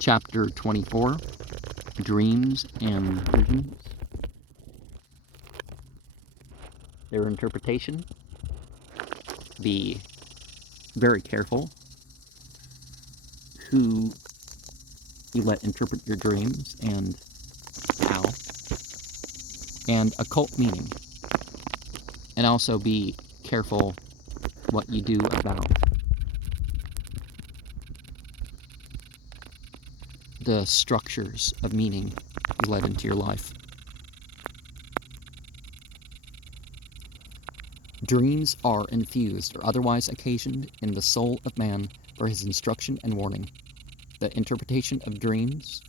Chapter 24, Dreams and Visions. Their interpretation. Be very careful who you let interpret your dreams and how. And occult meaning. And also be careful what you do about the structures of meaning you let into your life. Dreams are infused or otherwise occasioned in the soul of man for his instruction and warning. The interpretation of dreams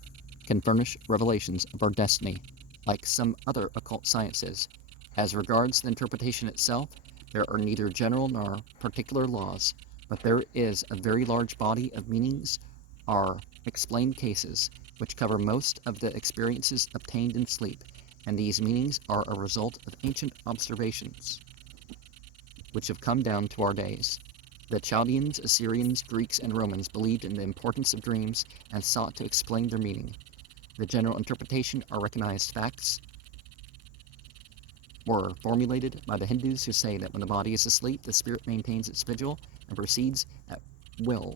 can furnish revelations of our destiny, like some other occult sciences. As regards the interpretation itself, there are neither general nor particular laws, but there is a very large body of meanings or explained cases which cover most of the experiences obtained in sleep, and these meanings are a result of ancient observations which have come down to our days. The Chaldeans, Assyrians, Greeks, and Romans believed in the importance of dreams and sought to explain their meaning. The general interpretation or recognized facts were formulated by the Hindus, who say that when the body is asleep, the spirit maintains its vigil and proceeds at will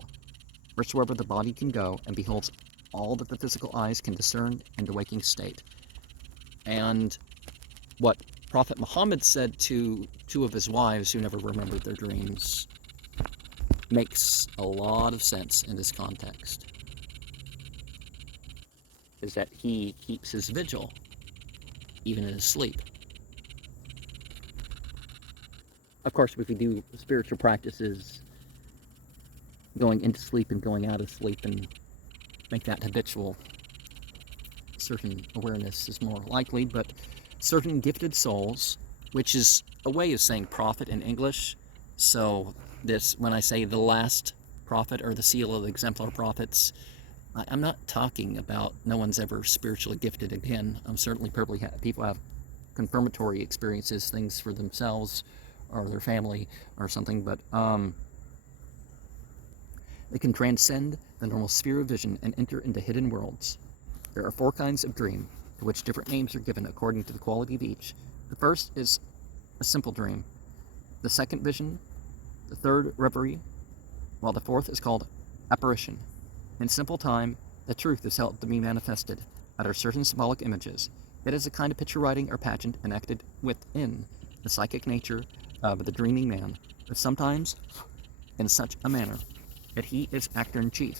wheresoever the body can go, and beholds all that the physical eyes can discern in the waking state. And what Prophet Muhammad said to two of his wives who never remembered their dreams makes a lot of sense in this context. Is that he keeps his vigil even in his sleep. Of course, if we do spiritual practices, going into sleep and going out of sleep, and make that habitual, certain awareness is more likely. But certain gifted souls, which is a way of saying prophet in English, so this, when I say the last prophet or the seal of the exemplar prophets, I'm not talking about no one's ever spiritually gifted again. I'm certainly people have confirmatory experiences, things for themselves or their family or something, but they can transcend the normal sphere of vision and enter into hidden worlds. There are 4 kinds of dream, to which different names are given according to the quality of each. The first is a simple dream, the second vision, the third reverie, while the fourth is called apparition. In simple time, the truth is held to be manifested under certain symbolic images. It is a kind of picture writing or pageant enacted within the psychic nature of the dreaming man, but sometimes in such a manner that he is actor-in-chief.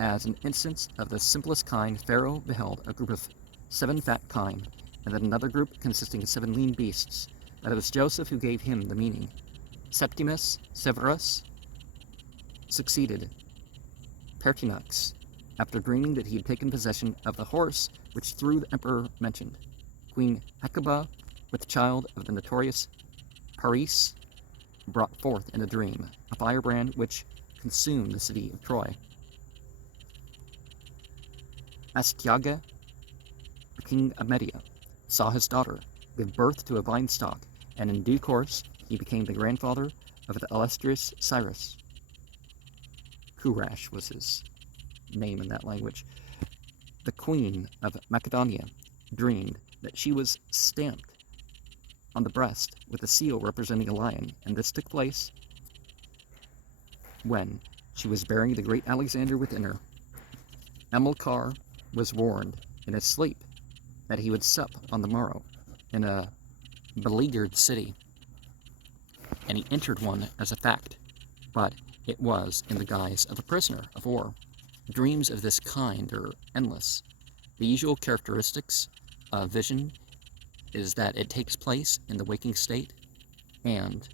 As an instance of the simplest kind, Pharaoh beheld a group of 7 fat kine, and then another group consisting of 7 lean beasts. That it was Joseph who gave him the meaning. Septimus Severus succeeded Pertinax, after dreaming that he had taken possession of the horse which through the emperor mentioned. Queen Hecuba, with child of the notorious Paris, brought forth in a dream a firebrand which consumed the city of Troy. Astyages, the king of Media, saw his daughter give birth to a vine stock, and in due course he became the grandfather of the illustrious Cyrus. Kurash was his name in that language. The queen of Macedonia dreamed that she was stamped on the breast with a seal representing a lion, and this took place when she was bearing the great Alexander within her. Amilcar was warned in his sleep that he would sup on the morrow in a beleaguered city, and he entered one as a fact, but it was in the guise of a prisoner of war. Dreams of this kind are endless. The usual characteristics of vision is that it takes place in the waking state, and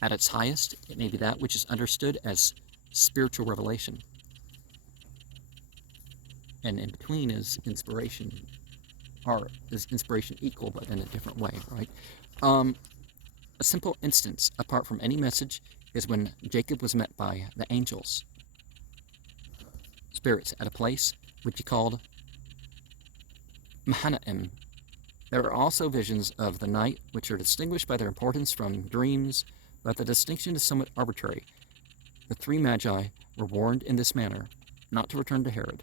at its highest, it may be that which is understood as spiritual revelation. And in between is inspiration, or is inspiration equal but in a different way, right? A simple instance, apart from any message, is when Jacob was met by the angels, spirits, at a place which he called Mahanaim. There are also visions of the night which are distinguished by their importance from dreams, but the distinction is somewhat arbitrary. The 3 magi were warned in this manner not to return to Herod.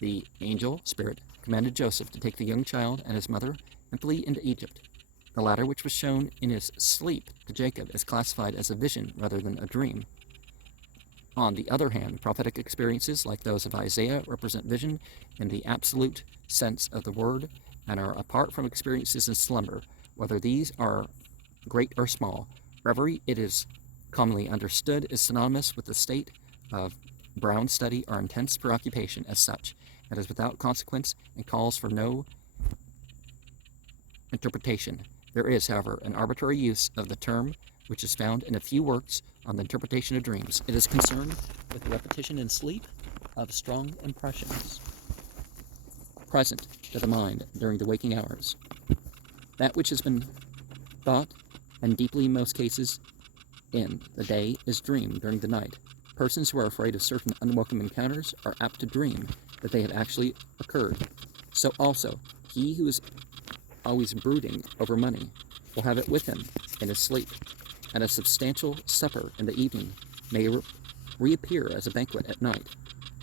The angel spirit commanded Joseph to take the young child and his mother and flee into Egypt. The latter, which was shown in his sleep to Jacob, is classified as a vision rather than a dream. On the other hand, prophetic experiences like those of Isaiah represent vision in the absolute sense of the word and are apart from experiences in slumber, whether these are great or small. Reverie, it is commonly understood, is synonymous with the state of brown study or intense preoccupation as such, and is without consequence and calls for no interpretation. There is, however, an arbitrary use of the term which is found in a few works on the interpretation of dreams. It is concerned with the repetition in sleep of strong impressions present to the mind during the waking hours. That which has been thought, and deeply in most cases in the day, is dreamed during the night. Persons who are afraid of certain unwelcome encounters are apt to dream that they have actually occurred. So also, he who is always brooding over money will have it with him in his sleep, and a substantial supper in the evening may reappear as a banquet at night.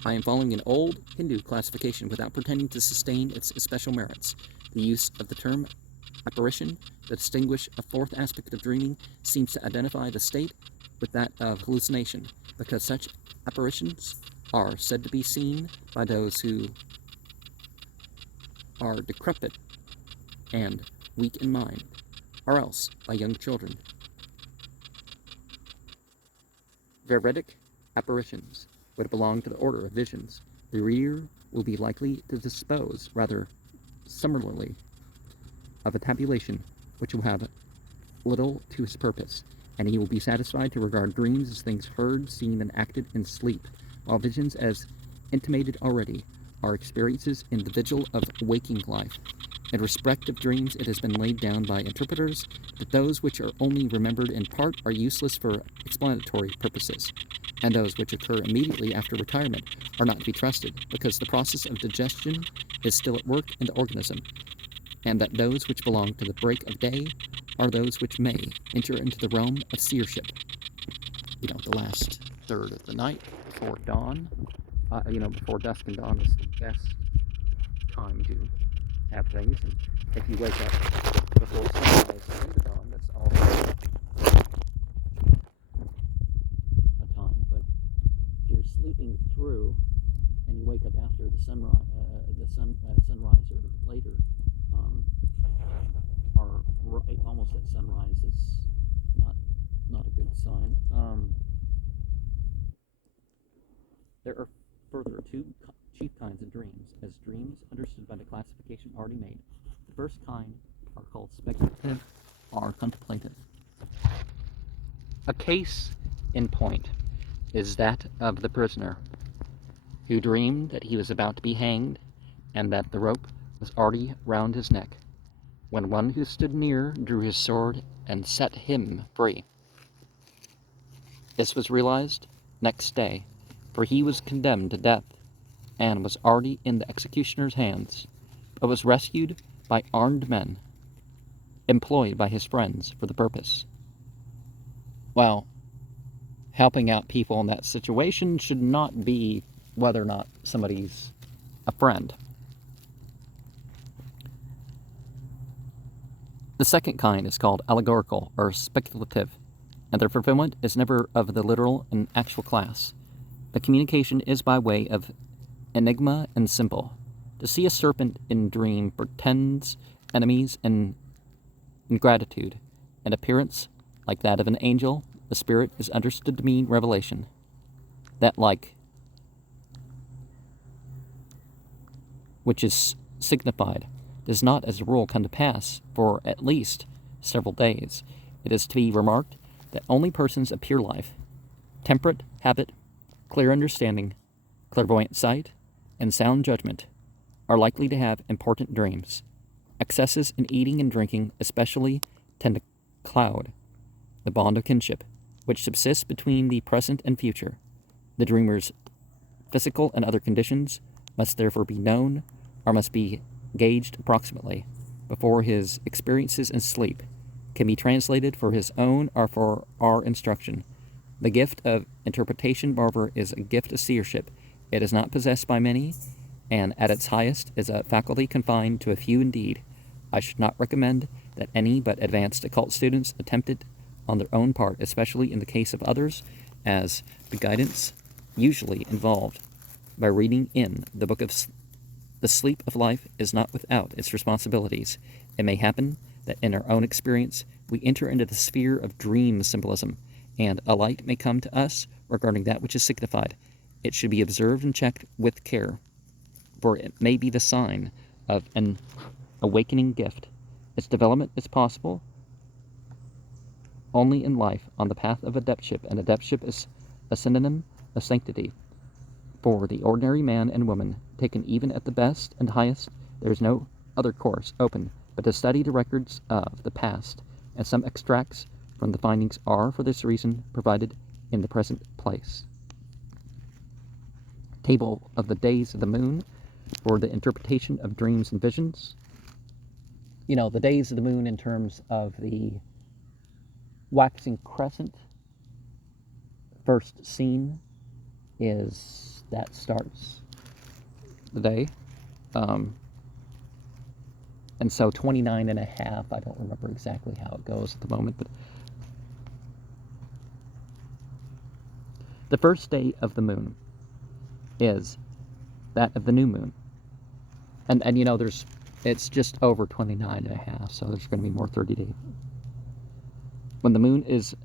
I am following an old Hindu classification without pretending to sustain its special merits. The use of the term apparition to distinguish a fourth aspect of dreaming seems to identify the state with that of hallucination, because such apparitions are said to be seen by those who are decrepit and weak in mind, or else by young children. Veridic apparitions would belong to the order of visions. The reader will be likely to dispose rather similarly of a tabulation which will have little to his purpose, and he will be satisfied to regard dreams as things heard, seen, and acted in sleep, while visions, as intimated already, are experiences in the vigil of waking life. In respect of dreams, it has been laid down by interpreters that those which are only remembered in part are useless for explanatory purposes, and those which occur immediately after retirement are not to be trusted, because the process of digestion is still at work in the organism, and that those which belong to the break of day are those which may enter into the realm of seership. The last third of the night before dawn, before dusk and dawn is the best time to have things. And if you wake up before sunrise and the dawn, that's always a time. But if you're sleeping through and you wake up after the sunrise, sunrise or later, or right almost at sunrise, is not a good sign. There are further two chief kinds of dreams, as dreams understood by the classification already made. The first kind are called speculative or contemplative. A case in point is that of the prisoner who dreamed that he was about to be hanged and that the rope was already round his neck, when one who stood near drew his sword and set him free. This was realized next day, for he was condemned to death and was already in the executioner's hands, but was rescued by armed men employed by his friends for the purpose. Well, helping out people in that situation should not be whether or not somebody's a friend. The second kind is called allegorical or speculative, and their fulfillment is never of the literal and actual class. The communication is by way of enigma and symbol. To see a serpent in dream portends enemies and ingratitude. An appearance like that of an angel, the spirit is understood to mean revelation. That like which is signified does not as a rule come to pass for at least several days. It is to be remarked that only persons of pure life, temperate habit, clear understanding, clairvoyant sight, and sound judgment are likely to have important dreams. Excesses in eating and drinking especially tend to cloud the bond of kinship which subsists between the present and future. The dreamer's physical and other conditions must therefore be known, or must be gauged approximately, before his experiences in sleep can be translated for his own or for our instruction. The gift of interpretation, moreover, is a gift of seership, It is not possessed by many, and at its highest is a faculty confined to a few indeed. I should not recommend that any but advanced occult students attempt it on their own part, especially in the case of others, as the guidance usually involved by reading in the book of the sleep of life is not without its responsibilities. It may happen that in our own experience we enter into the sphere of dream symbolism, and a light may come to us regarding that which is signified. It should be observed and checked with care, for it may be the sign of an awakening gift. Its development is possible only in life on the path of adeptship, and adeptship is a synonym of sanctity. For the ordinary man and woman, taken even at the best and highest, there is no other course open but to study the records of the past, and some extracts from the findings are, for this reason, provided in the present place. Table of the days of the moon for the interpretation of dreams and visions. You know, the days of the moon in terms of the waxing crescent first seen is that starts the day. And so 29 and a half, I don't remember exactly how it goes at the moment, but the first day of the moon is that of the new moon. And you know, it's just over 29 and a half, so there's going to be more 30 days. When the moon is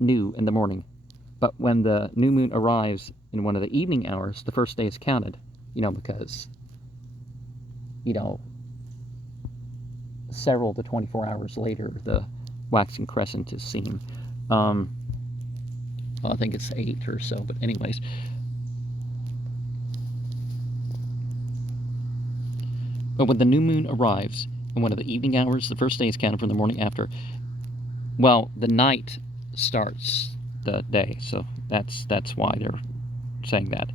new in the morning, but when the new moon arrives in one of the evening hours, the first day is counted, you know, because, you know, several to 24 hours later, the waxing crescent is seen. Well, I think it's 8 or so, but anyways. But when the new moon arrives in one of the evening hours, the first day is counted from the morning after. Well, the night starts the day, so that's why they're saying that.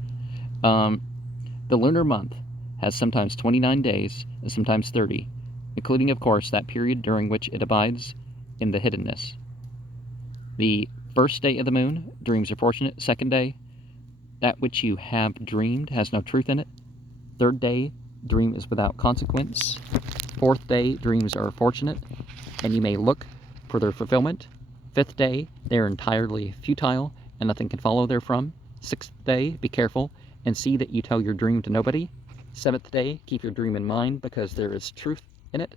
The lunar month has sometimes 29 days and sometimes 30, including, of course, that period during which it abides in the hiddenness. The first day of the moon, dreams are fortunate. Second day, that which you have dreamed has no truth in it. Third day, dream is without consequence. Fourth day, dreams are fortunate, and you may look for their fulfillment. Fifth day, they are entirely futile, and nothing can follow therefrom. Sixth day, be careful, and see that you tell your dream to nobody. Seventh day, keep your dream in mind, because there is truth in it.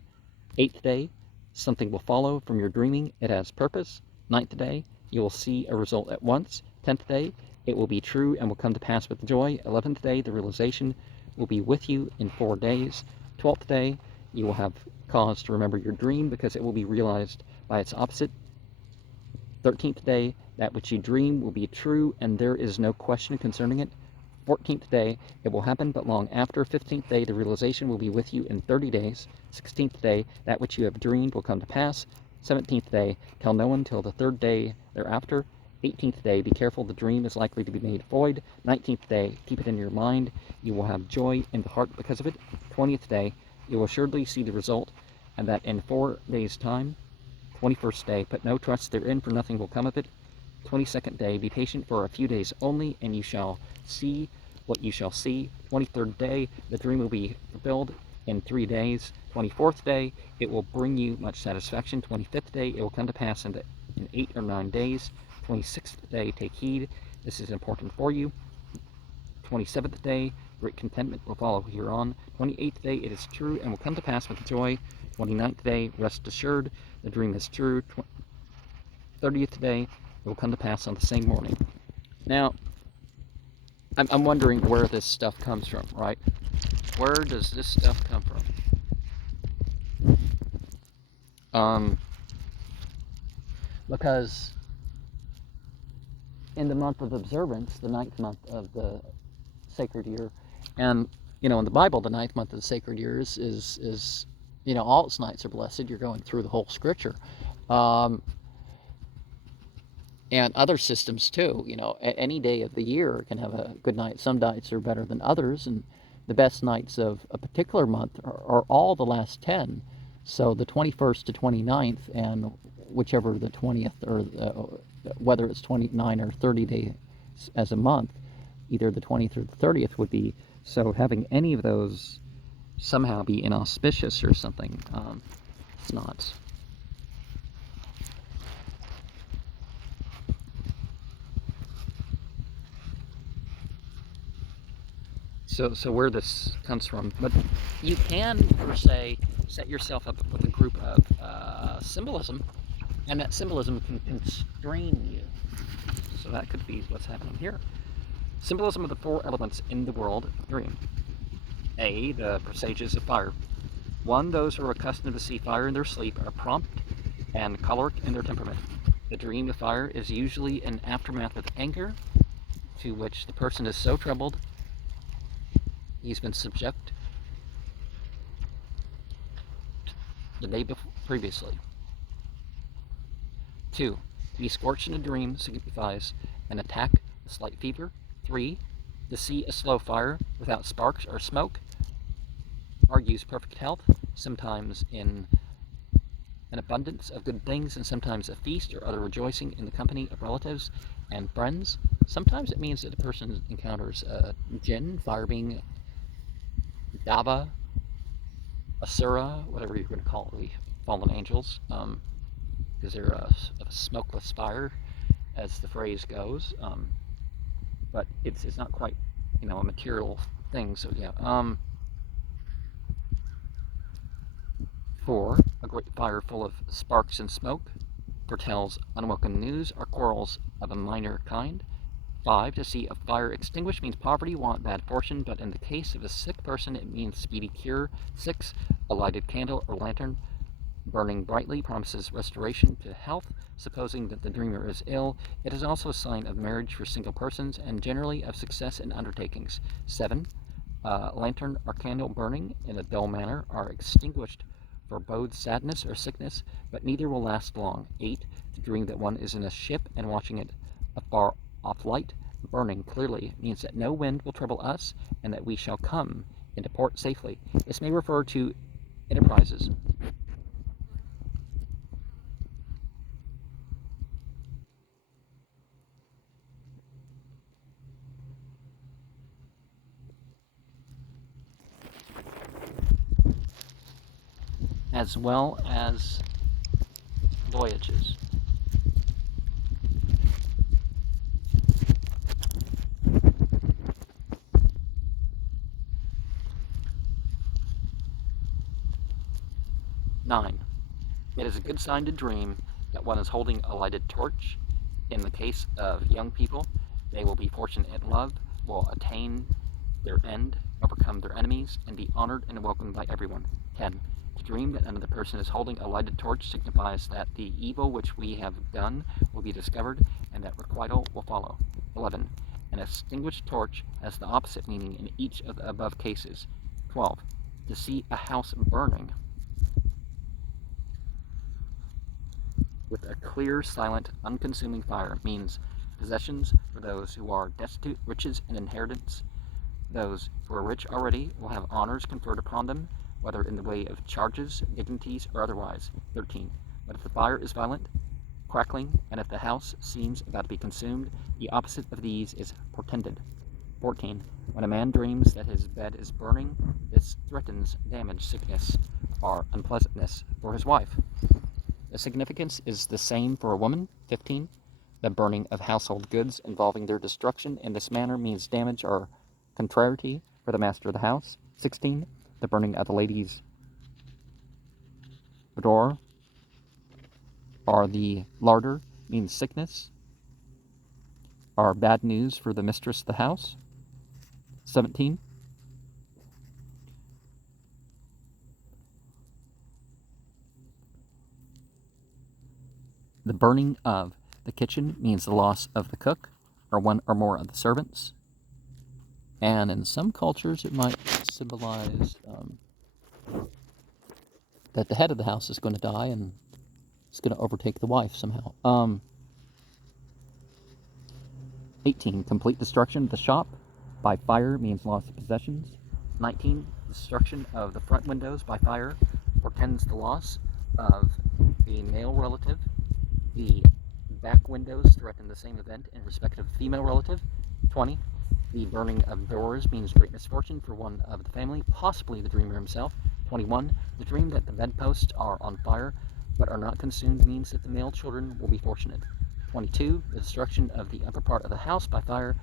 Eighth day, something will follow from your dreaming. It has purpose. Ninth day, you will see a result at once. 10th day, it will be true and will come to pass with joy. 11th day, the realization will be with you in 4 days. 12th day, you will have cause to remember your dream because it will be realized by its opposite. 13th day, that which you dream will be true and there is no question concerning it. 14th day, it will happen but long after. 15th day, the realization will be with you in 30 days. 16th day, that which you have dreamed will come to pass. 17th day, tell no one till the 3rd day thereafter. 18th day, be careful, the dream is likely to be made void. 19th day, keep it in your mind, you will have joy in the heart because of it. 20th day, you will assuredly see the result, and that in 4 days' time. 21st day, put no trust therein, for nothing will come of it. 22nd day, be patient for a few days only, and you shall see what you shall see. 23rd day, the dream will be fulfilled in 3 days. 24th day, it will bring you much satisfaction. 25th day, it will come to pass in 8 or 9 days. 26th day, take heed, this is important for you. 27th day, great contentment will follow hereon. 28th day, it is true and will come to pass with joy. 29th day, rest assured, the dream is true. 30th day, it will come to pass on the same morning. Now, I'm wondering where this stuff comes from, right? Where does this stuff come from? Because in the month of observance, the 9th month of the sacred year, and you know, in the Bible, the 9th month of the sacred year is you know, all its nights are blessed. You're going through the whole scripture, and other systems too. You know, any day of the year can have a good night. Some nights are better than others, and the best nights of a particular month are all the last 10. So the 21st to 29th, and whichever the 20th, or whether it's 29 or 30 days as a month, either the 20th or the 30th would be, so having any of those somehow be inauspicious or something, it's not. So where this comes from, but you can, per se, set yourself up with a group of symbolism, and that symbolism can constrain you. So that could be what's happening here. Symbolism of the four elements in the world of dream. A, the presages of fire. 1, those who are accustomed to see fire in their sleep are prompt and choleric in their temperament. The dream of fire is usually an aftermath of anger, to which the person is so troubled he's been subject the day previously. 2, to be scorched in a dream signifies an attack, a slight fever. 3, to see a slow fire without sparks or smoke argues perfect health, sometimes in an abundance of good things, and sometimes a feast or other rejoicing in the company of relatives and friends. Sometimes it means that the person encounters a jinn, fire being, Dava, Asura, whatever you're going to call the fallen angels, because they're a smokeless fire, as the phrase goes. But it's not quite, a material thing. So yeah. 4, a great fire full of sparks and smoke foretells unwelcome news or quarrels of a minor kind. 5, to see a fire extinguished means poverty, want, bad fortune, but in the case of a sick person, it means speedy cure. 6, a lighted candle or lantern burning brightly promises restoration to health, supposing that the dreamer is ill. It is also a sign of marriage for single persons and generally of success in undertakings. 7, lantern or candle burning in a dull manner are extinguished forebodes sadness or sickness, but neither will last long. 8, to dream that one is in a ship and watching it afar off light, burning clearly, means that no wind will trouble us and that we shall come into port safely. This may refer to enterprises. As well as voyages. Nine, it is a good sign to dream that one is holding a lighted torch. In the case of young people, they will be fortunate in love, will attain their end, overcome their enemies, and be honored and welcomed by everyone. 10, to dream that another person is holding a lighted torch signifies that the evil which we have done will be discovered and that requital will follow. 11, an extinguished torch has the opposite meaning in each of the above cases. 12, to see a house burning with a clear, silent, unconsuming fire means possessions for those who are destitute, riches, and inheritance. Those who are rich already will have honors conferred upon them, whether in the way of charges, dignities, or otherwise. 13, but if the fire is violent, crackling, and if the house seems about to be consumed, the opposite of these is portended. 14, when a man dreams that his bed is burning, this threatens damage, sickness, or unpleasantness for his wife. The significance is the same for a woman. 15, the burning of household goods involving their destruction in this manner means damage or contrariety for the master of the house. 16, the burning of the lady's boudoir or the larder means sickness or bad news for the mistress of the house. 17, the burning of the kitchen means the loss of the cook or one or more of the servants. And in some cultures, it might symbolize that the head of the house is going to die and it's going to overtake the wife somehow. 18, complete destruction of the shop by fire means loss of possessions. 19, destruction of the front windows by fire portends the loss of the male relative. The back windows threaten the same event in respect of female relative. 20, The burning of doors means great misfortune for one of the family, possibly the dreamer himself. 21. The dream that the bedposts are on fire but are not consumed means that the male children will be fortunate. 22. The destruction of the upper part of the house by fire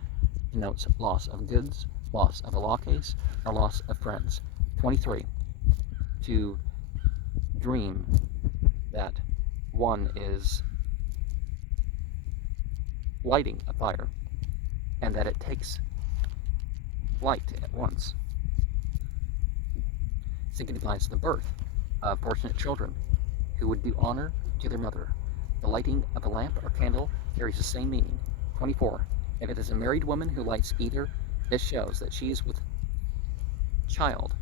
denotes loss of goods, loss of a law case, or loss of friends. 23. To dream that one is lighting a fire and that it takes light at once signifies the birth of fortunate children who would do honor to their mother. The lighting of a lamp or candle carries the same meaning. 24. If it is a married woman who lights either, this shows that she is with child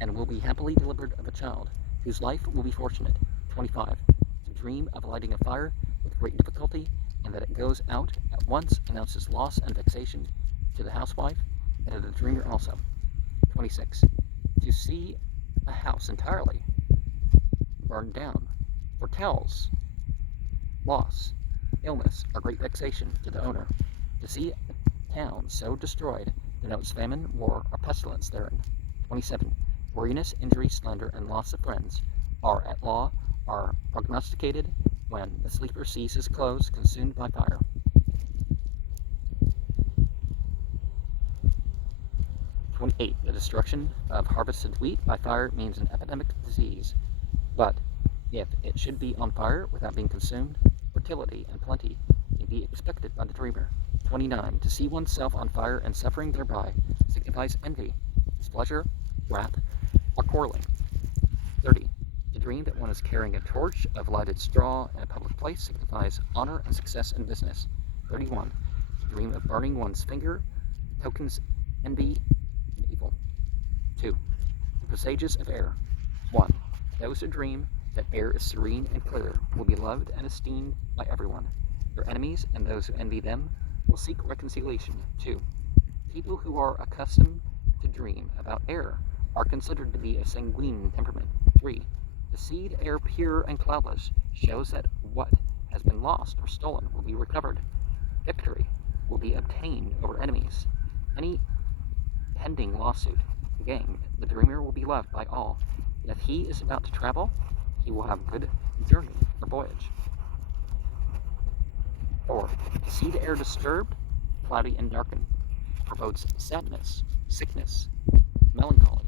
and will be happily delivered of a child whose life will be fortunate. 25. To dream of lighting a fire with great difficulty and that it goes out at once announces loss and vexation to the housewife and to the dreamer also. 26. To see a house entirely burned down foretells loss, illness, or great vexation to the owner. To see a town so destroyed denotes famine, war, or pestilence therein. 27. Weariness, injury, slander, and loss of friends are at law, are prognosticated when the sleeper sees his clothes consumed by fire. 28. The destruction of harvested wheat by fire means an epidemic disease, but if it should be on fire without being consumed, fertility and plenty may be expected by the dreamer. 29. To see oneself on fire and suffering thereby signifies envy, displeasure, wrath, or quarreling. 30. To dream that one is carrying a torch of lighted straw in a public place signifies honor and success in business. 31. To dream of burning one's finger tokens envy and evil. 2. The presages of air. 1. Those who dream that air is serene and clear will be loved and esteemed by everyone. Their enemies and those who envy them will seek reconciliation. 2. People who are accustomed to dream about air are considered to be a sanguine temperament. 3. To see the air pure and cloudless shows that what has been lost or stolen will be recovered. Victory will be obtained over enemies. Any pending lawsuit gained, the dreamer will be loved by all. And if he is about to travel, he will have good journey or voyage. 4. To see the air disturbed, cloudy, and darkened forebodes sadness, sickness, melancholy,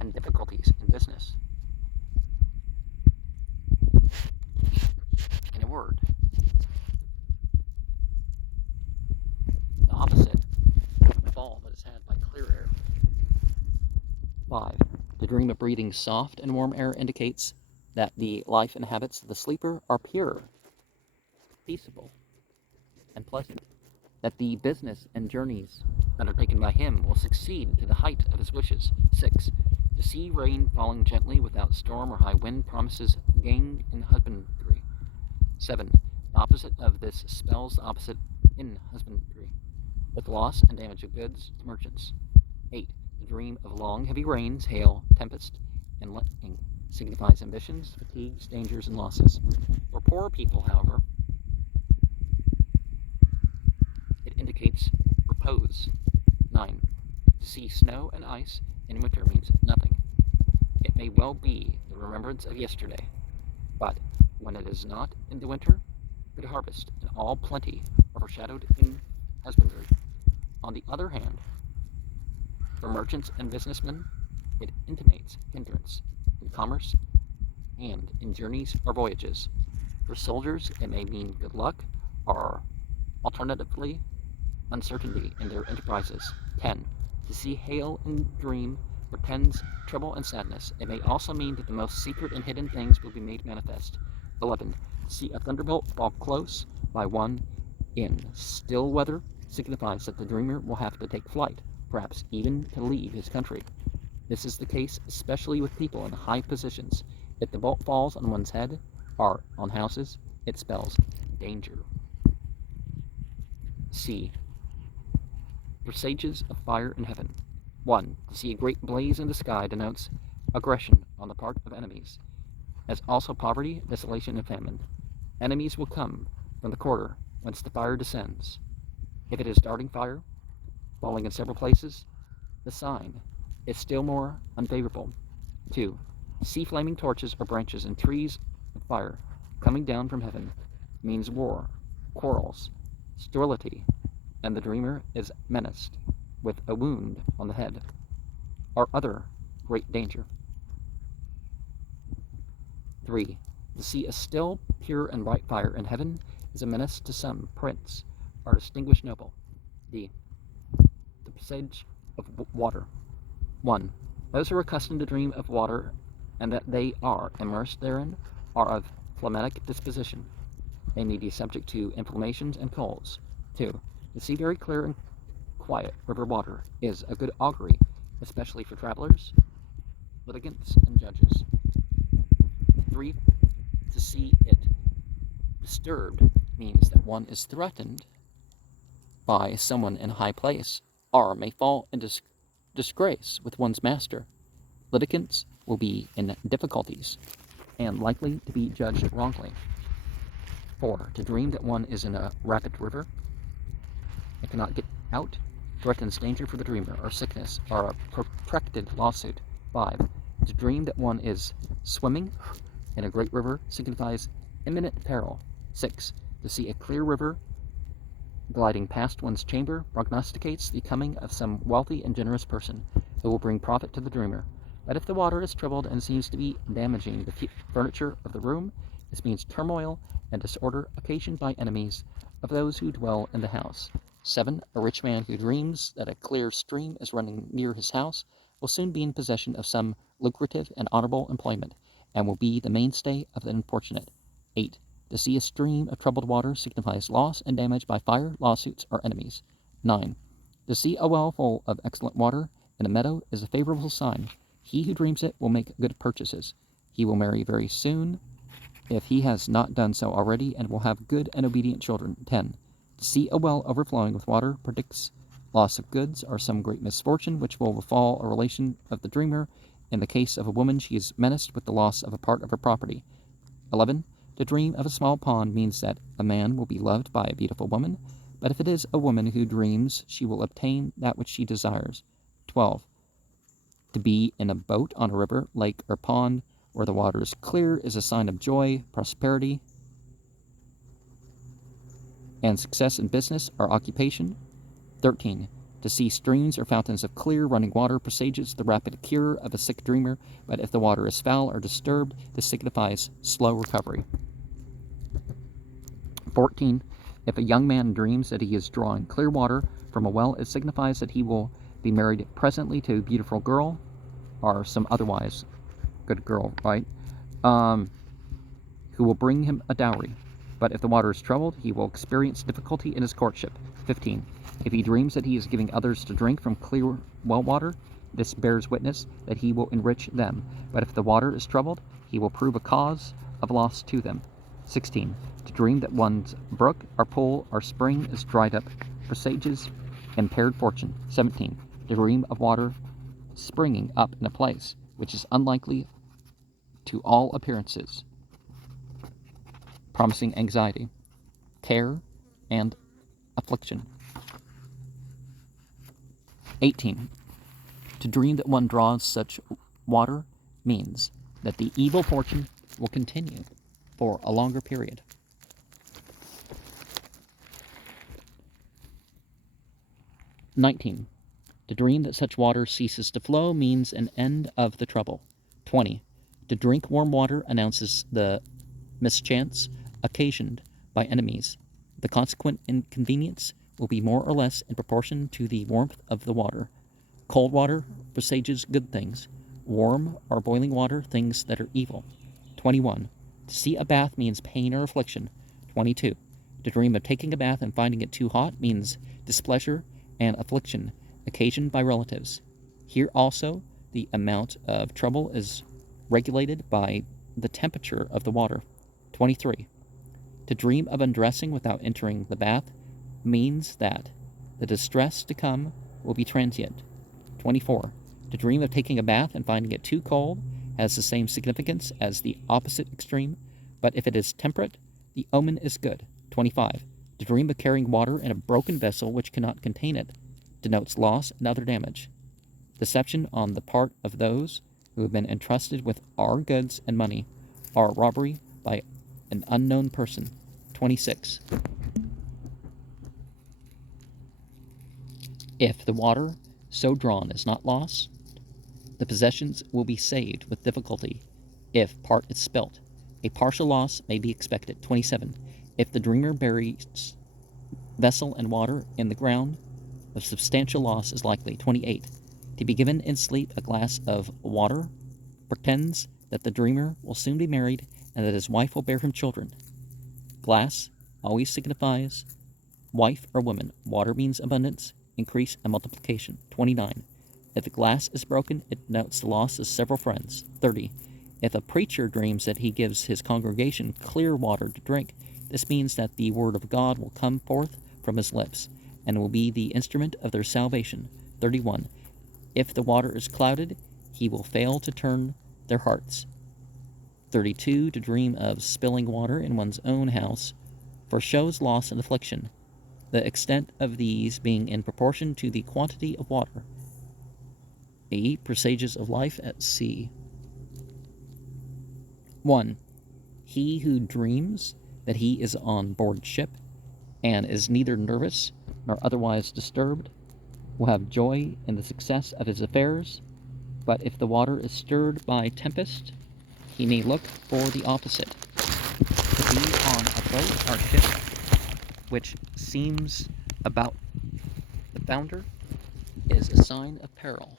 and difficulties in business. In a word, the opposite of the fall that is had by clear air. 5. The dream of breathing soft and warm air indicates that the life and habits of the sleeper are pure, peaceable, and pleasant, that the business and journeys undertaken by him will succeed to the height of his wishes. 6. To see rain falling gently without storm or high wind promises gain in husbandry. 7. The opposite of this spells the opposite in husbandry, with loss and damage of goods to merchants. 8. The dream of long, heavy rains, hail, tempest, and lightning signifies ambitions, fatigues, dangers, and losses. For poor people, however, it indicates repose. 9. To see snow and ice in winter means nothing. It may well be the remembrance of yesterday, but when it is not in the winter, good harvest and all plenty are foreshadowed in husbandry. On the other hand, for merchants and businessmen, it intimates hindrance in commerce and in journeys or voyages. For soldiers, it may mean good luck or, alternatively, uncertainty in their enterprises. 10. To see hail in dream portends trouble and sadness. It may also mean that the most secret and hidden things will be made manifest. 11. To see a thunderbolt fall close by one in still weather signifies that the dreamer will have to take flight, perhaps even to leave his country. This is the case especially with people in high positions. If the bolt falls on one's head or on houses, it spells danger. C. Presages of fire in heaven. 1. To see a great blaze in the sky denotes aggression on the part of enemies, as also poverty, desolation, and famine. Enemies will come from the quarter whence the fire descends. If it is starting fire, falling in several places, the sign is still more unfavorable. 2. See flaming torches or branches and trees of fire coming down from heaven means war, quarrels, sterility, and the dreamer is menaced with a wound on the head or other great danger. 3. To see a still, pure, and bright fire in heaven is a menace to some prince or distinguished noble. D. The presage of water. 1. Those who are accustomed to dream of water and that they are immersed therein are of phlegmatic disposition. They may be subject to inflammations and colds. 2. To see very clear and quiet river water is a good augury, especially for travelers, litigants, and judges. 3. To see it disturbed means that one is threatened by someone in a high place, or may fall into disgrace with one's master. Litigants will be in difficulties and likely to be judged wrongly. 4. To dream that one is in a rapid river and cannot get out threatens danger for the dreamer or sickness or a protracted lawsuit. 5. To dream that one is swimming in a great river signifies imminent peril. 6. To see a clear river gliding past one's chamber prognosticates the coming of some wealthy and generous person who will bring profit to the dreamer. But if the water is troubled and seems to be damaging the furniture of the room, this means turmoil and disorder occasioned by enemies of those who dwell in the house. 7. A rich man who dreams that a clear stream is running near his house will soon be in possession of some lucrative and honorable employment, and will be the mainstay of the unfortunate. 8. To see a stream of troubled water signifies loss and damage by fire, lawsuits, or enemies. 9. To see a well full of excellent water in a meadow is a favorable sign. He who dreams it will make good purchases. He will marry very soon, if he has not done so already, and will have good and obedient children. 10. To see a well overflowing with water predicts loss of goods or some great misfortune which will befall a relation of the dreamer. In the case of a woman, she is menaced with the loss of a part of her property. 11. To dream of a small pond means that a man will be loved by a beautiful woman, but if it is a woman who dreams, she will obtain that which she desires. 12. To be in a boat on a river, lake, or pond where the water is clear is a sign of joy, prosperity, and success in business or occupation. 13. To see streams or fountains of clear running water presages the rapid cure of a sick dreamer, but if the water is foul or disturbed, this signifies slow recovery. 14. If a young man dreams that he is drawing clear water from a well, it signifies that he will be married presently to a beautiful girl, or some otherwise good girl, right? Who will bring him a dowry. But if the water is troubled, he will experience difficulty in his courtship. 15. If he dreams that he is giving others to drink from clear well water, this bears witness that he will enrich them. But if the water is troubled, he will prove a cause of loss to them. 16. To dream that one's brook or pool or spring is dried up presages impaired fortune. 17. To dream of water springing up in a place which is unlikely to all appearances, promising anxiety, care, and affliction. 18. To dream that one draws such water means that the evil fortune will continue for a longer period. 19. To dream that such water ceases to flow means an end of the trouble. 20. To drink warm water announces the mischance occasioned by enemies. The consequent inconvenience will be more or less in proportion to the warmth of the water. Cold water presages good things. Warm or boiling water, things that are evil. 21. To see a bath means pain or affliction. 22. To dream of taking a bath and finding it too hot means displeasure and affliction occasioned by relatives. Here also, the amount of trouble is regulated by the temperature of the water. 23. To dream of undressing without entering the bath means that the distress to come will be transient. 24. To dream of taking a bath and finding it too cold has the same significance as the opposite extreme, but if it is temperate, the omen is good. 25. To dream of carrying water in a broken vessel which cannot contain it denotes loss and other damage. Deception on the part of those who have been entrusted with our goods and money, or robbery by an unknown person. 26. If the water so drawn is not lost, the possessions will be saved with difficulty. If part is spilt, a partial loss may be expected. 27. If the dreamer buries vessel and water in the ground, a substantial loss is likely. 28. To be given in sleep a glass of water portends that the dreamer will soon be married and that his wife will bear him children. Glass always signifies wife or woman. Water means abundance, increase, and multiplication. 29. If the glass is broken, it denotes the loss of several friends. 30. If a preacher dreams that he gives his congregation clear water to drink, this means that the word of God will come forth from his lips and will be the instrument of their salvation. 31. If the water is clouded, he will fail to turn their hearts. 32. To dream of spilling water in one's own house foreshows loss and affliction, the extent of these being in proportion to the quantity of water. A. Presages of life at sea. 1. He who dreams that he is on board ship and is neither nervous nor otherwise disturbed will have joy in the success of his affairs, but if the water is stirred by tempest, he may look for the opposite. To be on a boat or ship which seems about the founder is a sign of peril.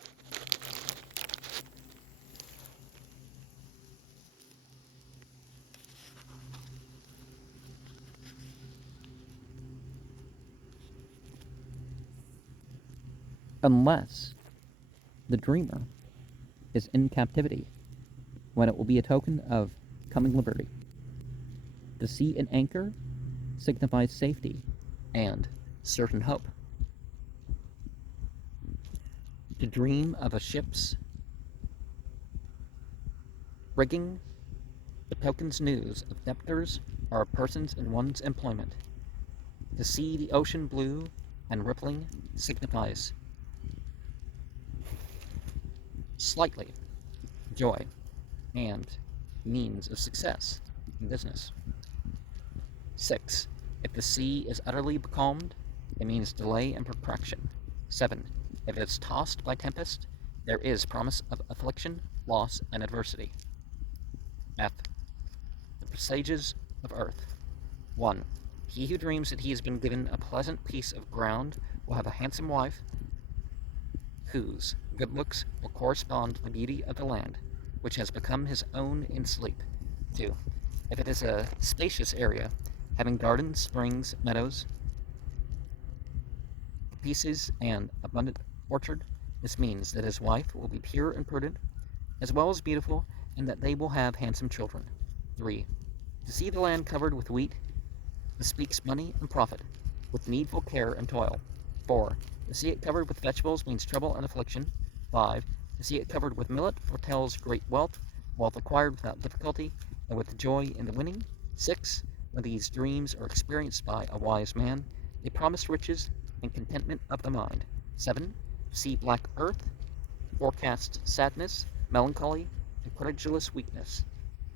Unless the dreamer is in captivity, when it will be a token of coming liberty. To see an anchor signifies safety and certain hope. To dream of a ship's rigging betokens news of debtors or persons in one's employment. To see the ocean blue and rippling signifies slightly joy and means of success in business. 6. If the sea is utterly becalmed, it means delay and protraction. 7. If it is tossed by tempest, there is promise of affliction, loss, and adversity. F. The presages of earth. 1. He who dreams that he has been given a pleasant piece of ground will have a handsome wife whose good looks will correspond to the beauty of the land, which has become his own in sleep. 2. If it is a spacious area, having gardens, springs, meadows, pieces, and abundant orchard, this means that his wife will be pure and prudent, as well as beautiful, and that they will have handsome children. 3. To see the land covered with wheat, this speaks money and profit, with needful care and toil. 4. To see it covered with vegetables means trouble and affliction. 5. To see it covered with millet foretells great wealth, wealth acquired without difficulty, and with joy in the winning. 6. When these dreams are experienced by a wise man, they promise riches and contentment of the mind. 7. To see black earth forecasts sadness, melancholy, and credulous weakness.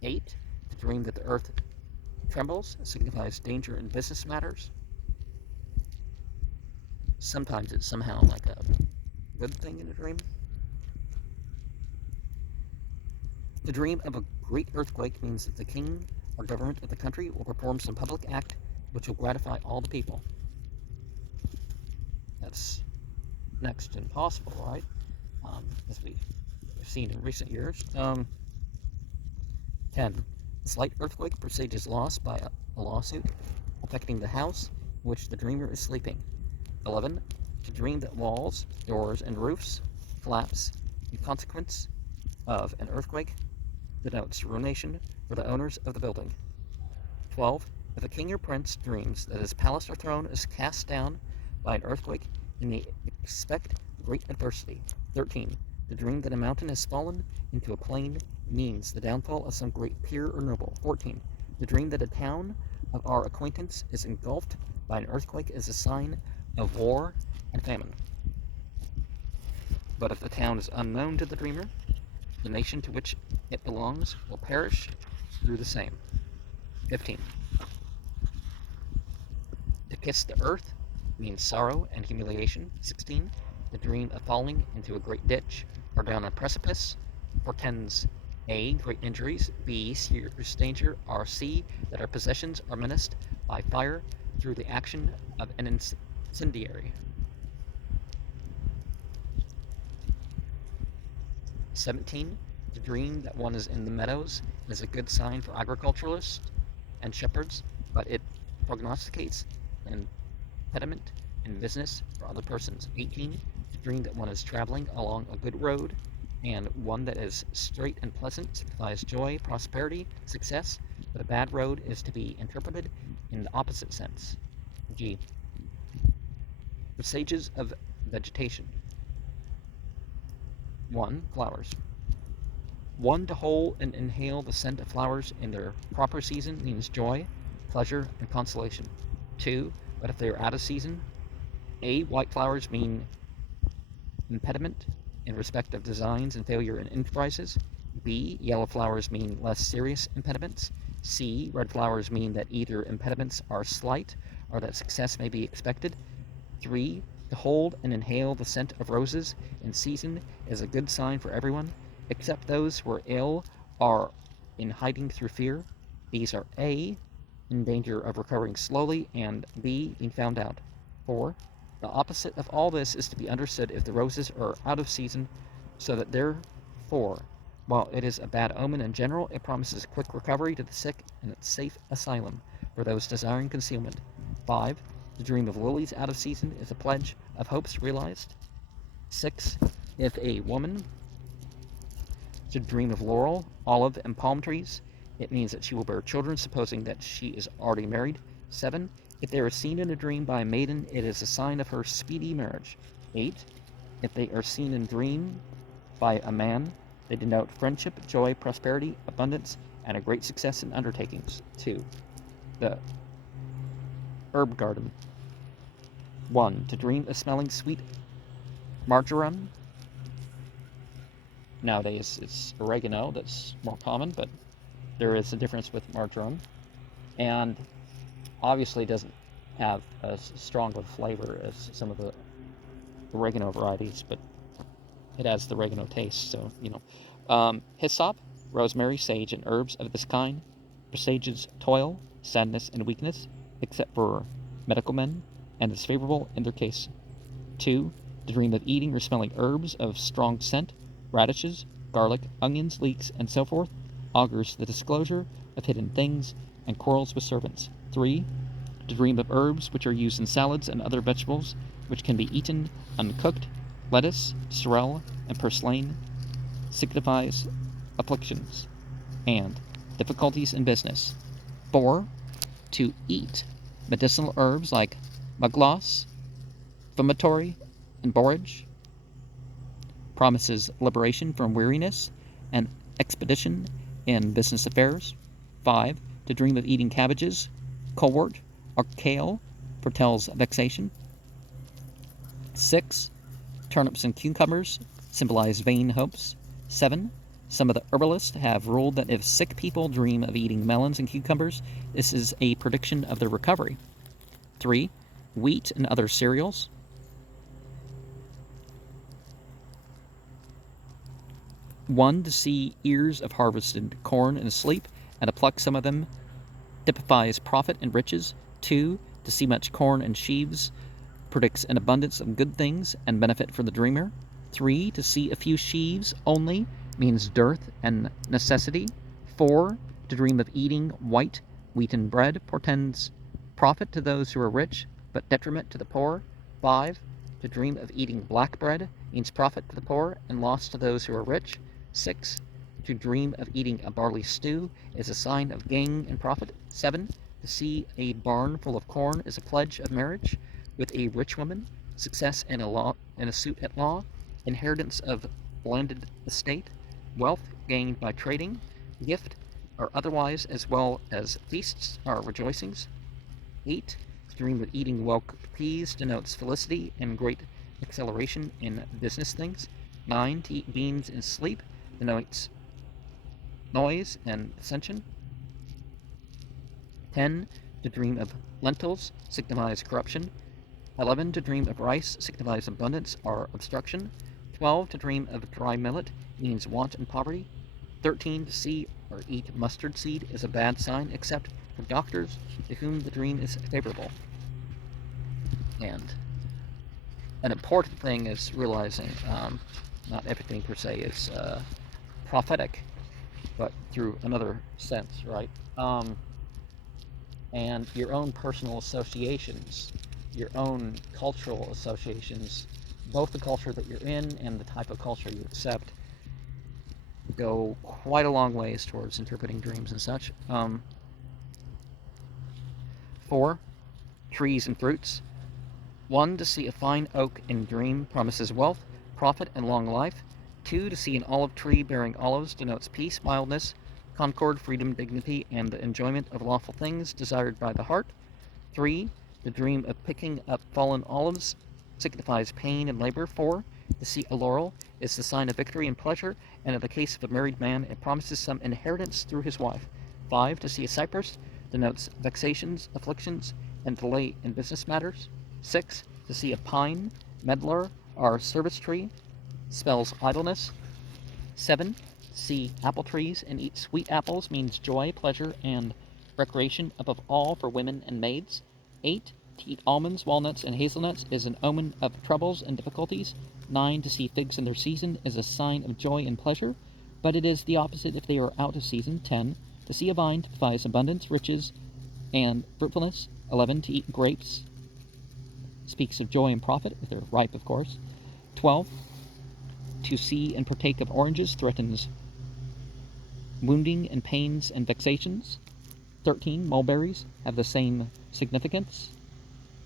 8. To dream that the earth trembles signifies danger in business matters. Sometimes it's somehow like a good thing in a dream. The dream of a great earthquake means that the king or government of the country will perform some public act which will gratify all the people. That's next to impossible, right? As we've seen in recent years. 10. A slight earthquake presages loss by a lawsuit affecting the house in which the dreamer is sleeping. 11. To dream that walls, doors, and roofs collapse in consequence of an earthquake denotes ruination for the owners of the building. 12. If a king or prince dreams that his palace or throne is cast down by an earthquake, he may expect great adversity. 13. To dream that a mountain has fallen into a plain means the downfall of some great peer or noble. 14. To dream that a town of our acquaintance is engulfed by an earthquake is a sign of war and famine. But if the town is unknown to the dreamer, the nation to which it belongs will perish through the same. 15. To kiss the earth means sorrow and humiliation. 16. The dream of falling into a great ditch or down a precipice portends A. Great injuries, B. Serious danger, or C. That our possessions are menaced by fire through the action of an incendiary. 17. To dream that one is in the meadows is a good sign for agriculturalists and shepherds, but it prognosticates an impediment in business for other persons. 18. To dream that one is traveling along a good road and one that is straight and pleasant signifies joy, prosperity, success, but a bad road is to be interpreted in the opposite sense. G. Presages of vegetation. 1. Flowers. 1. To hold and inhale the scent of flowers in their proper season means joy, pleasure, and consolation. 2. But if they are out of season, A. White flowers mean impediment in respect of designs and failure in enterprises. B. Yellow flowers mean less serious impediments. C. Red flowers mean that either impediments are slight or that success may be expected. 3. To hold and inhale the scent of roses in season is a good sign for everyone, except those who are ill or in hiding through fear. These are A. in danger of recovering slowly, and B. being found out. 4. The opposite of all this is to be understood if the roses are out of season, so that therefore, while it is a bad omen in general, it promises quick recovery to the sick and a safe asylum for those desiring concealment. 5. The dream of lilies out of season is a pledge of hopes realized. 6. If a woman should dream of laurel, olive, and palm trees, it means that she will bear children, supposing that she is already married. 7. If they are seen in a dream by a maiden, it is a sign of her speedy marriage. 8. If they are seen in a dream by a man, they denote friendship, joy, prosperity, abundance, and a great success in undertakings. 2. The herb garden. 1. To dream of smelling sweet marjoram. Nowadays it's oregano that's more common, but there is a difference with marjoram, and obviously it doesn't have as strong of a flavor as some of the oregano varieties, but it has the oregano taste, so hyssop, rosemary, sage, and herbs of this kind presages toil, sadness, and weakness, except for medical men, and is favorable in their case. 2. To dream of eating or smelling herbs of strong scent, radishes, garlic, onions, leeks, and so forth, augurs the disclosure of hidden things and quarrels with servants. 3. To dream of herbs which are used in salads and other vegetables which can be eaten uncooked, lettuce, sorrel, and purslane, signifies afflictions and difficulties in business. 4. To eat medicinal herbs like magloss, fumitory, and borage promises liberation from weariness and expedition in business affairs. 5. To dream of eating cabbages, colewort, or kale foretells vexation. 6. Turnips and cucumbers symbolize vain hopes. 7. Some of the herbalists have ruled that if sick people dream of eating melons and cucumbers, this is a prediction of their recovery. 3. Wheat and other cereals. 1. To see ears of harvested corn in sleep, and to pluck some of them typifies profit and riches. 2. To see much corn in sheaves predicts an abundance of good things and benefit for the dreamer. 3. To see a few sheaves only means dearth and necessity. 4. To dream of eating white wheaten bread portends profit to those who are rich, but detriment to the poor. 5. To dream of eating black bread means profit to the poor and loss to those who are rich. 6. To dream of eating a barley stew is a sign of gain and profit. 7. To see a barn full of corn is a pledge of marriage with a rich woman, success in a suit at law, inheritance of landed estate, wealth gained by trading, gift or otherwise, as well as feasts or rejoicings. 8. To dream of eating well-cooked peas denotes felicity and great acceleration in business things. 9. To eat beans in sleep denotes noise and ascension. 10. To dream of lentils signifies corruption. 11. To dream of rice signifies abundance or obstruction. 12. To dream of dry millet means want and poverty. 13. To see or eat mustard seed is a bad sign, except for doctors to whom the dream is favorable. And an important thing is realizing not everything per se is prophetic, but through another sense, right? And your own personal associations, your own cultural associations, both the culture that you're in and the type of culture you accept, go quite a long ways towards interpreting dreams and such. 4. Trees and fruits. 1. To see a fine oak in dream promises wealth, profit, and long life. 2. To see an olive tree bearing olives denotes peace, mildness, concord, freedom, dignity, and the enjoyment of lawful things desired by the heart. 3. To dream of picking up fallen olives signifies pain and labor. 4. To see a laurel is the sign of victory and pleasure, and in the case of a married man, it promises some inheritance through his wife. 5. To see a cypress denotes vexations, afflictions, and delay in business matters. 6. To see a pine, medlar, or service tree spells idleness. 7. To see apple trees and eat sweet apples means joy, pleasure, and recreation, above all for women and maids. 8. To eat almonds, walnuts, and hazelnuts is an omen of troubles and difficulties. 9. To see figs in their season is a sign of joy and pleasure, but it is the opposite if they are out of season. 10. To see a vine typifies abundance, riches, and fruitfulness. 11. To eat grapes speaks of joy and profit, if they're ripe, of course. 12. To see and partake of oranges threatens wounding and pains and vexations. 13. Mulberries have the same significance.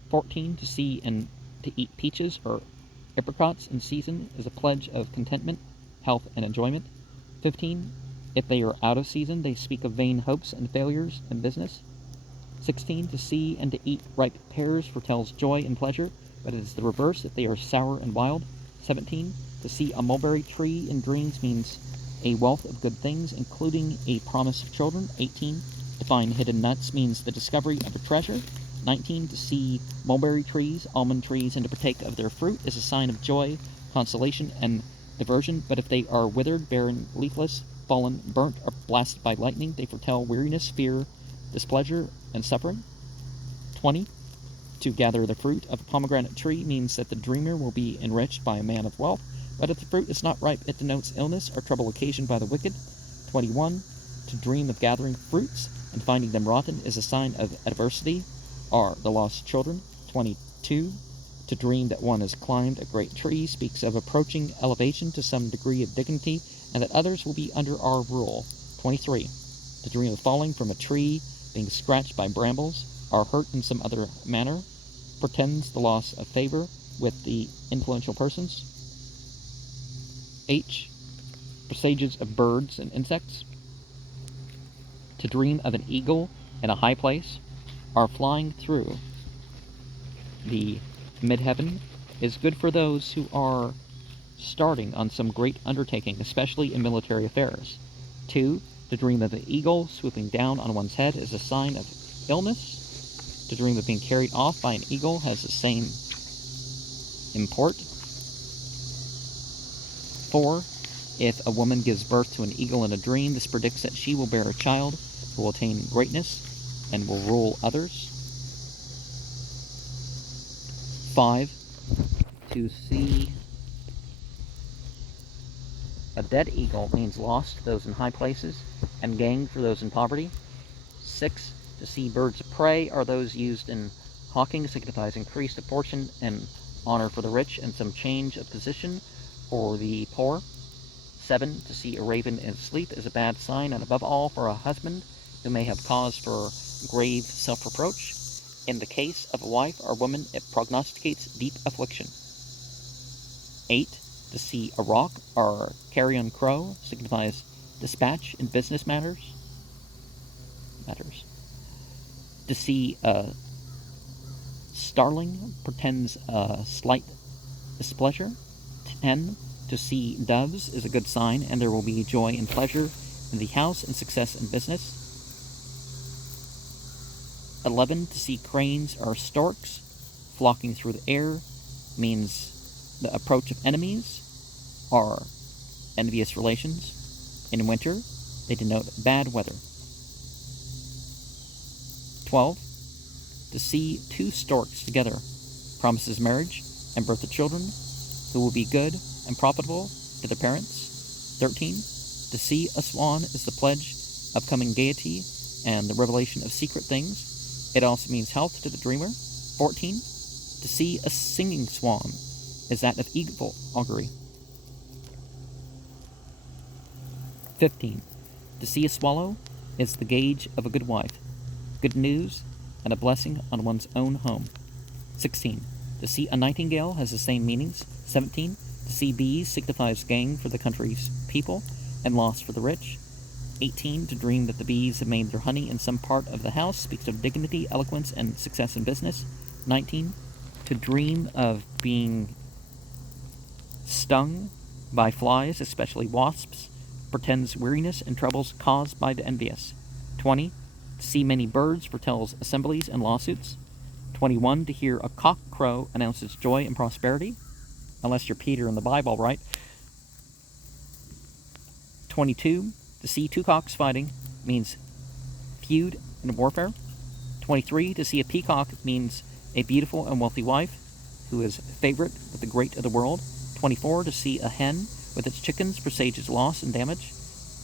14. To see and to eat peaches or apricots in season is a pledge of contentment, health, and enjoyment. 15. If they are out of season, they speak of vain hopes and failures in business. 16. To see and to eat ripe pears foretells joy and pleasure, but it is the reverse if they are sour and wild. 17. To see a mulberry tree in dreams means a wealth of good things, including a promise of children. 18. To find hidden nuts means the discovery of a treasure. 19. To see mulberry trees, almond trees, and to partake of their fruit is a sign of joy, consolation, and diversion, but if they are withered, barren, leafless, fallen, burnt, or blasted by lightning, they foretell weariness, fear, displeasure, and suffering. 20. To gather the fruit of a pomegranate tree means that the dreamer will be enriched by a man of wealth, but if the fruit is not ripe, it denotes illness or trouble occasioned by the wicked. 21. To dream of gathering fruits and finding them rotten is a sign of adversity or the lost children. 22. To dream that one has climbed a great tree speaks of approaching elevation to some degree of dignity, and that others will be under our rule. 23. To dream of falling from a tree, being scratched by brambles, or hurt in some other manner, portends the loss of favor with the influential persons. H. Presages of birds and insects. To dream of an eagle in a high place, or flying through the midheaven, is good for those who are starting on some great undertaking, especially in military affairs. 2. To dream of an eagle swooping down on one's head is a sign of illness. To dream of being carried off by an eagle has the same import. 4. If a woman gives birth to an eagle in a dream, this predicts that she will bear a child who will attain greatness and will rule others. 5. To see a dead eagle means lost to those in high places and gain for those in poverty. 6. To see birds of prey are those used in hawking, signifies increased fortune and honor for the rich and some change of position for the poor. 7. To see a raven in sleep is a bad sign, and above all for a husband who may have cause for grave self-reproach. In the case of a wife or woman, it prognosticates deep affliction. 8. To see a rock or carrion crow signifies dispatch in business matters. To see a starling portends a slight displeasure. 10. To see doves is a good sign, and there will be joy and pleasure in the house and success in business. 11. To see cranes or storks flocking through the air means the approach of enemies or envious relations. In winter, they denote bad weather. 12. To see two storks together promises marriage and birth of children who will be good and profitable to their parents. 13. To see a swan is the pledge of coming gaiety and the revelation of secret things. It also means health to the dreamer. 14. To see a singing swan is that of evil augury. 15. To see a swallow is the gauge of a good wife, good news, and a blessing on one's own home. 16. To see a nightingale has the same meanings. 17. To see bees signifies gain for the country's people and loss for the rich. 18. To dream that the bees have made their honey in some part of the house speaks of dignity, eloquence, and success in business. 19. To dream of being stung by flies, especially wasps, portends weariness and troubles caused by the envious. 20. To see many birds foretells assemblies and lawsuits. 21. To hear a cock crow announces joy and prosperity, unless you're Peter in the Bible, right? 22. To see two cocks fighting means feud and warfare. 23. To see a peacock means a beautiful and wealthy wife who is favorite with the great of the world. 24. To see a hen with its chickens presages loss and damage.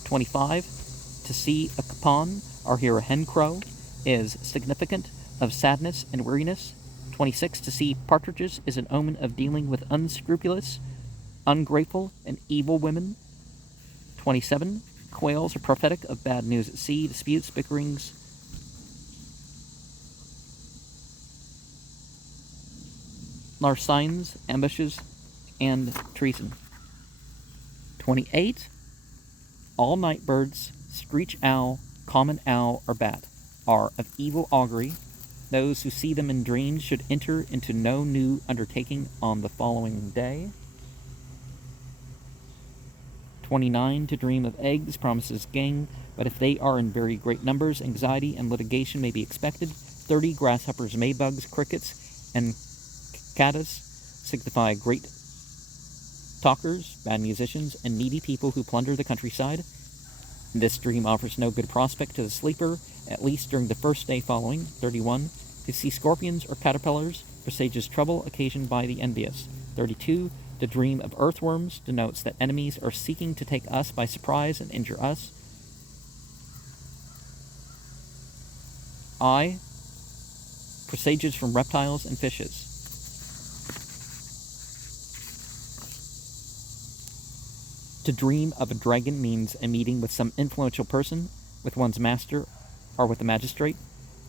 25. To see a capon or hear a hen crow is significant of sadness and weariness. 26. To see partridges is an omen of dealing with unscrupulous, ungrateful, and evil women. 27. Quails are prophetic of bad news at sea, disputes, bickerings, larcines, ambushes, and treason. 28. All night birds, screech owl, common owl, or bat, are of evil augury. Those who see them in dreams should enter into no new undertaking on the following day. 29. To dream of eggs promises gain, but if they are in very great numbers, anxiety and litigation may be expected. 30. Grasshoppers, maybugs, crickets, and cicadas signify great talkers, bad musicians, and needy people who plunder the countryside. This dream offers no good prospect to the sleeper, at least during the first day following. 31. To see scorpions or caterpillars presages trouble occasioned by the envious. 32. To dream of earthworms denotes that enemies are seeking to take us by surprise and injure us. I. Presages from reptiles and fishes. To dream of a dragon means a meeting with some influential person, with one's master, or with a magistrate.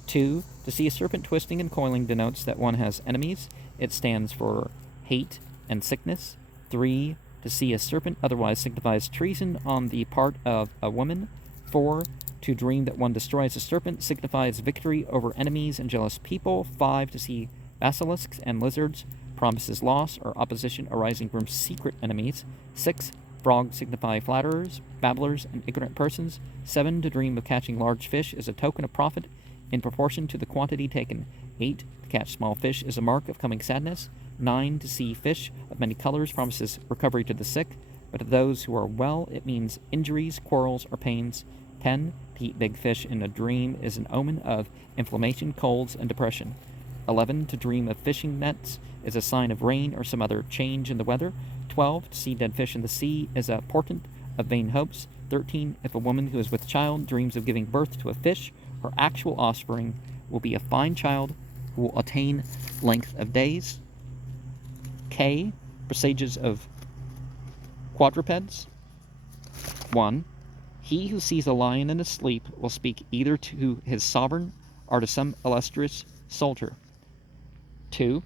2. To see a serpent twisting and coiling denotes that one has enemies. It stands for hate and sickness. 3. To see a serpent otherwise signifies treason on the part of a woman. 4. To dream that one destroys a serpent signifies victory over enemies and jealous people. 5. To see basilisks and lizards promises loss or opposition arising from secret enemies. 6. Frogs signify flatterers, babblers, and ignorant persons. 7. To dream of catching large fish is a token of profit in proportion to the quantity taken. 8. To catch small fish is a mark of coming sadness. 9. To see fish of many colors promises recovery to the sick, but to those who are well it means injuries, quarrels, or pains. 10. To eat big fish in a dream is an omen of inflammation, colds, and depression. 11. To dream of fishing nets is a sign of rain or some other change in the weather. 12. To see dead fish in the sea is a portent of vain hopes. 13. If a woman who is with child dreams of giving birth to a fish, her actual offspring will be a fine child who will attain length of days. K. Presages of quadrupeds. 1. He who sees a lion in his sleep will speak either to his sovereign or to some illustrious soldier. 2.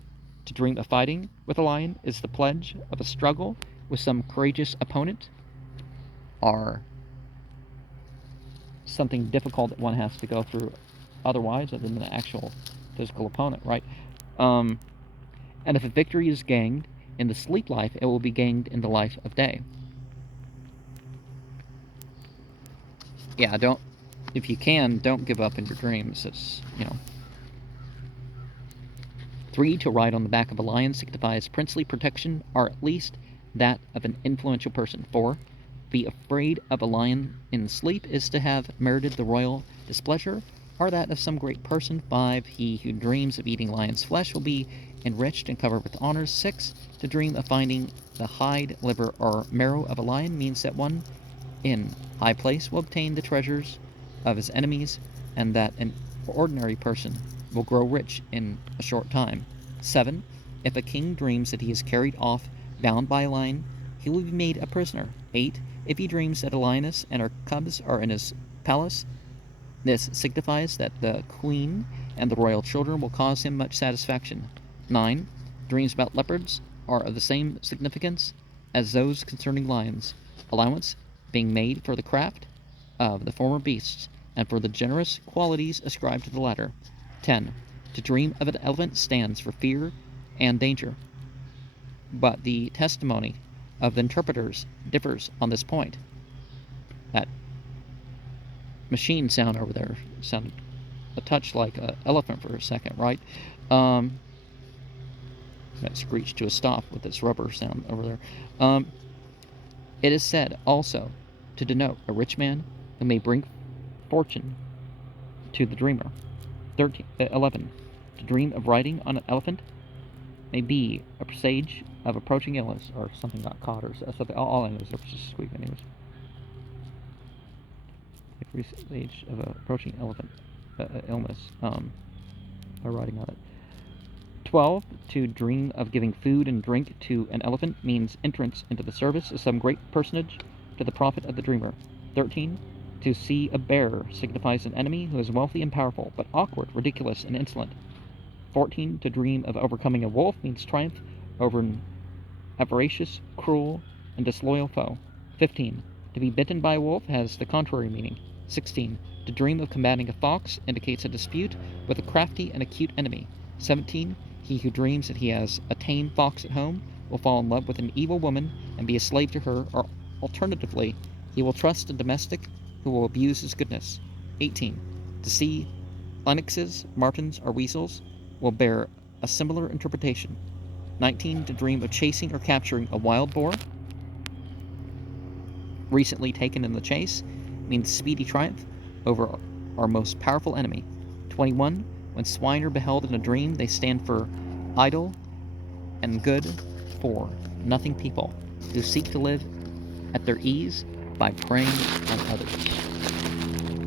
To dream of fighting with a lion is the pledge of a struggle with some courageous opponent or something difficult that one has to go through otherwise, other than an actual physical opponent, right? And if a victory is gained in the sleep life, it will be gained in the life of day. Yeah, if you can, don't give up in your dreams. It's, 3, to ride on the back of a lion signifies princely protection, or at least that of an influential person. 4, be afraid of a lion in sleep is to have merited the royal displeasure, or that of some great person. 5, he who dreams of eating lion's flesh will be enriched and covered with honors. 6, to dream of finding the hide, liver, or marrow of a lion means that one in high place will obtain the treasures of his enemies, and that an ordinary person will grow rich in a short time. 7, if a king dreams that he is carried off bound by a lion, he will be made a prisoner. 8, if he dreams that a lioness and her cubs are in his palace, this signifies that the queen and the royal children will cause him much satisfaction. 9, dreams about leopards are of the same significance as those concerning lions, allowance being made for the craft of the former beasts and for the generous qualities ascribed to the latter. 10, to dream of an elephant stands for fear and danger, but the testimony of the interpreters differs on this point. That machine sound over there sounded a touch like an elephant for a second, right? That screeched to a stop with its rubber sound over there. It is said also to denote a rich man who may bring fortune to the dreamer. 11, to dream of riding on an elephant may be a presage of approaching illness, or something got caught, or something. All I know is it's just a squeak, anyways. A presage of approaching illness by riding on it. 12, to dream of giving food and drink to an elephant means entrance into the service of some great personage to the profit of the dreamer. 13, to see a bear signifies an enemy who is wealthy and powerful, but awkward, ridiculous, and insolent. 14, to dream of overcoming a wolf means triumph over an avaricious, cruel, and disloyal foe. 15, to be bitten by a wolf has the contrary meaning. 16, to dream of combating a fox indicates a dispute with a crafty and acute enemy. 17, he who dreams that he has a tame fox at home will fall in love with an evil woman and be a slave to her, or alternatively, he will trust a domestic who will abuse his goodness. 18, to see lynxes, martens, or weasels will bear a similar interpretation. 19, to dream of chasing or capturing a wild boar recently taken in the chase means speedy triumph over our most powerful enemy. 21, when swine are beheld in a dream, they stand for idle and good for nothing people who seek to live at their ease by preying on others.